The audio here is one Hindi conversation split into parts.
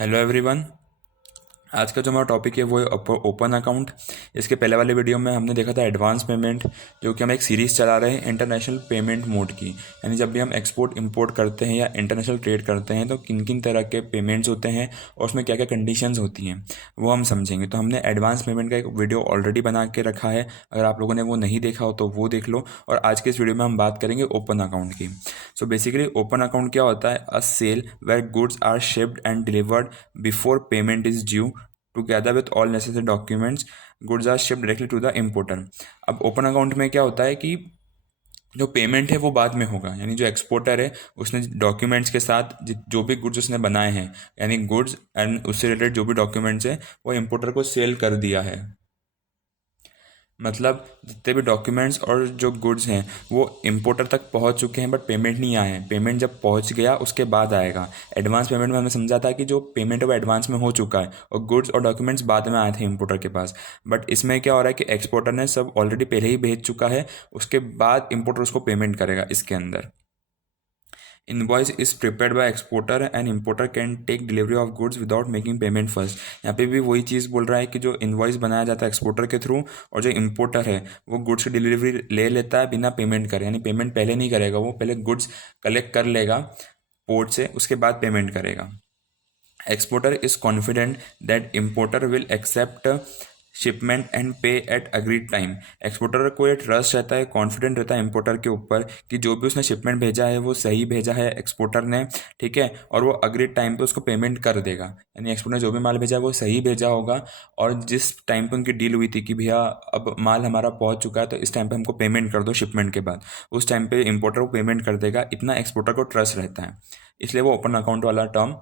Hello everyone. आज का जो हमारा टॉपिक है वो है ओपन अकाउंट। इसके पहले वाले वीडियो में हमने देखा था एडवांस पेमेंट, जो कि हम एक सीरीज़ चला रहे हैं इंटरनेशनल पेमेंट मोड की। यानी जब भी हम एक्सपोर्ट इंपोर्ट करते हैं या इंटरनेशनल ट्रेड करते हैं तो किन किन तरह के पेमेंट्स होते हैं और उसमें क्या क्या कंडीशंस होती हैं वो हम समझेंगे। तो हमने एडवांस पेमेंट का एक वीडियो ऑलरेडी बना के रखा है, अगर आप लोगों ने वो नहीं देखा हो तो वो देख लो। और आज के इस वीडियो में हम बात करेंगे ओपन अकाउंट की। सो बेसिकली ओपन अकाउंट क्या होता है? A sale where goods are shipped and delivered before payment is due together with all necessary documents, goods are shipped directly to the importer. अब ओपन अकाउंट में क्या होता है कि जो पेमेंट है वो बाद में होगा, यानी जो एक्सपोर्टर है उसने डॉक्यूमेंट्स के साथ जो भी गुड्स उसने बनाए हैं, यानी गुड्स एंड उससे रिलेटेड जो भी डॉक्यूमेंट्स है वो इम्पोर्टर को सेल कर दिया है। मतलब जितने भी डॉक्यूमेंट्स और जो गुड्स हैं वो इम्पोर्टर तक पहुंच चुके हैं बट पेमेंट नहीं आए हैं। पेमेंट जब पहुंच गया उसके बाद आएगा। एडवांस पेमेंट में हमने समझा था कि जो पेमेंट है वो एडवांस में हो चुका है और गुड्स और डॉक्यूमेंट्स बाद में आए थे इम्पोर्टर के पास। बट इसमें क्या हो रहा है कि एक्सपोर्टर ने सब ऑलरेडी पहले ही भेज चुका है, उसके बाद इम्पोर्टर उसको पेमेंट करेगा। इसके अंदर invoice is prepared by exporter and importer can take delivery of goods without making payment first. यहाँ पे भी वही चीज़ बोल रहा है कि जो इनवॉइस बनाया जाता है एक्सपोर्टर के थ्रू और जो इम्पोर्टर है वो गुड्स की डिलीवरी ले लेता है बिना पेमेंट करे, यानी पेमेंट पहले नहीं करेगा, वो पहले गुड्स कलेक्ट कर लेगा पोर्ट से, उसके बाद पेमेंट करेगा। Exporter is confident that importer will accept shipment and pay at agreed time. Exporter को ये ट्रस्ट रहता है, कॉन्फिडेंट रहता है इम्पोर्टर के ऊपर कि जो भी उसने शिपमेंट भेजा है वो सही भेजा है एक्सपोर्टर ने, ठीक है, और वो अग्रीड टाइम पे उसको पेमेंट कर देगा। यानी एक्सपोर्टर ने जो भी माल भेजा है वो सही भेजा होगा और जिस टाइम पे उनकी डील हुई थी कि भैया अब माल हमारा पहुंच चुका है तो इस टाइम पे हमको पेमेंट कर दो शिपमेंट के बाद, उस टाइम पे इम्पोर्टर को पेमेंट कर देगा। इतना एक्सपोर्टर को ट्रस्ट रहता है, इसलिए वो ओपन अकाउंट वाला टर्म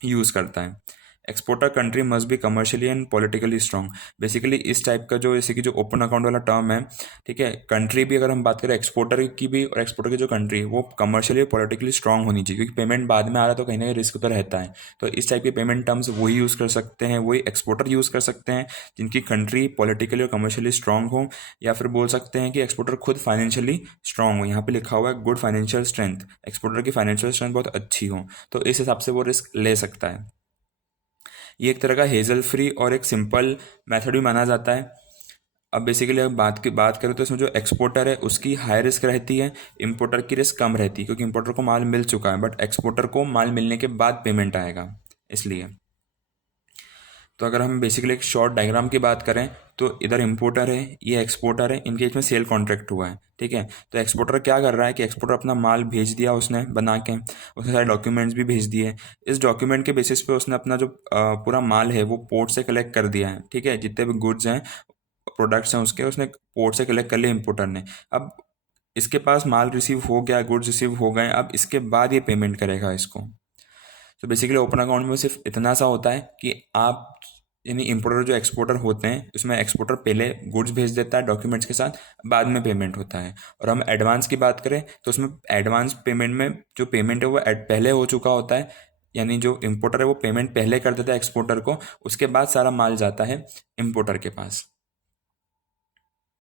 यूज़ करता है। Exporter country must be commercially and politically strong. Basically इस टाइप का जो जैसे कि जो ओपन अकाउंट वाला टर्म है, ठीक है, कंट्री भी अगर हम बात करें एक्सपोर्टर की भी, और एक्सपोर्टर की जो कंट्री है वो कमर्शियली और पॉलिटिकली स्ट्रांग होनी चाहिए, क्योंकि पेमेंट बाद में आ रहा है तो कहीं ना कहीं रिस्क तो रहता है। तो इस टाइप के पेमेंट टर्म्स वही यूज़ कर सकते हैं, वही एक्सपोर्टर यूज़ कर सकते हैं जिनकी कंट्री पॉलिटिकली और कमर्शियली स्ट्रांग हो, या फिर बोल सकते हैं कि एक्सपोर्टर खुद फाइनेंशियली स्ट्रांग हो। यहाँ पे लिखा हुआ है गुड फाइनेंशियल स्ट्रेंथ, एक्सपोर्टर की फाइनेंशियल स्ट्रेंथ बहुत अच्छी हो, तो इस हिसाब से वो रिस्क ले सकता है। ये एक तरह का हेजल फ्री और एक सिंपल मेथड भी माना जाता है। अब बेसिकली अगर बात करें तो इसमें जो एक्सपोर्टर है उसकी हाई रिस्क रहती है, इंपोर्टर की रिस्क कम रहती है, क्योंकि इंपोर्टर को माल मिल चुका है बट एक्सपोर्टर को माल मिलने के बाद पेमेंट आएगा, इसलिए। तो अगर हम बेसिकली एक शॉर्ट डायग्राम की बात करें तो इधर इंपोर्टर है, ये एक्सपोर्टर है, इनके बीच में सेल कॉन्ट्रैक्ट हुआ है, ठीक है। तो एक्सपोर्टर क्या कर रहा है कि एक्सपोर्टर अपना माल भेज दिया उसने बना के, उसने सारे डॉक्यूमेंट्स भी भेज दिए। इस डॉक्यूमेंट के बेसिस पे उसने अपना जो पूरा माल है वो पोर्ट से कलेक्ट कर दिया है, ठीक है, जितने भी गुड्स हैं प्रोडक्ट्स हैं उसके, उसने पोर्ट से कलेक्ट कर लिए इंपोर्टर ने। अब इसके पास माल रिसीव हो गया, गुड्स रिसीव हो गए, अब इसके बाद ये पेमेंट करेगा इसको। तो बेसिकली ओपन अकाउंट में सिर्फ इतना सा होता है कि आप, यानी इंपोर्टर जो एक्सपोर्टर होते हैं उसमें एक्सपोर्टर पहले गुड्स भेज देता है डॉक्यूमेंट्स के साथ, बाद में पेमेंट होता है। और हम एडवांस की बात करें तो उसमें एडवांस पेमेंट में जो पेमेंट है वो पहले हो चुका होता है, यानी जो इंपोर्टर है वो पेमेंट पहले कर देता है एक्सपोर्टर को, उसके बाद सारा माल जाता है इंपोर्टर के पास।